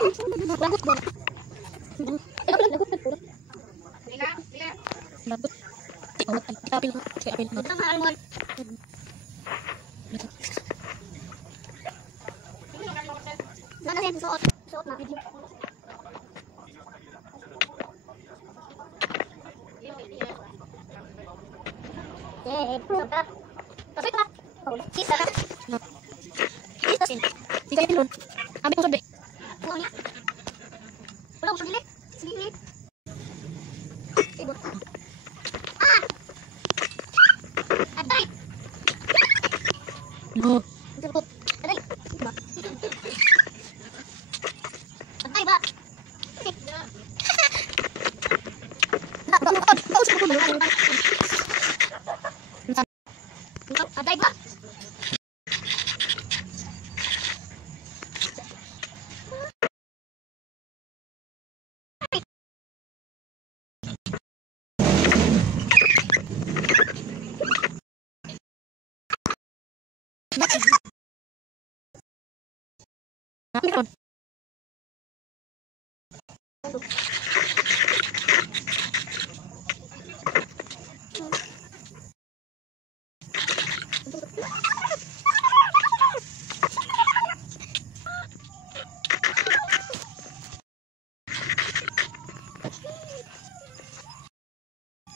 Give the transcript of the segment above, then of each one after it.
Lagot ba? Lagot. Apil. Mana sih suot na. Tapos ito. Sisa. Sisa sin. Tiga pilon. Ambil ko sabi. Wala ko saglit. Sige. Ibot. Aday. No. Aday. Ba. Aday ba? Aday ba? Mikron.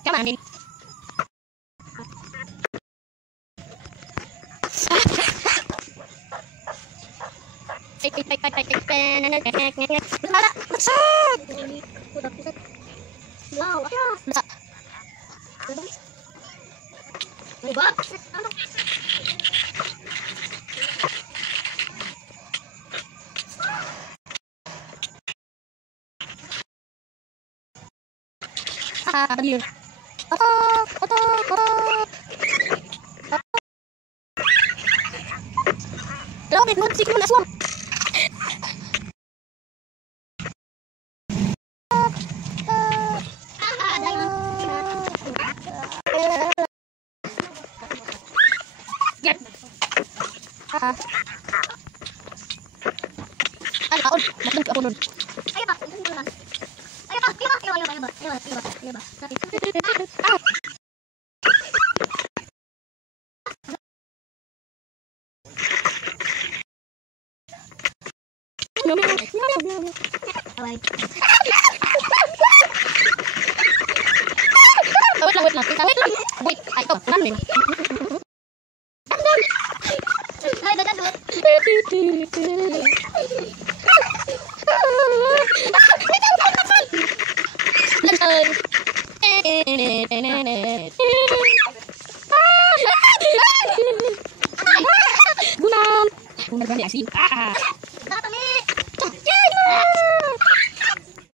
Come on, wow, masak. Bener. Robin, musik lu aswang. Kaon, nagdug ako nun. Ayo ba, ayo ba. Wait lang. Wait, ay, ito, namin. Ay, dadadot. Lantan. Gunam. Gunam gani asin.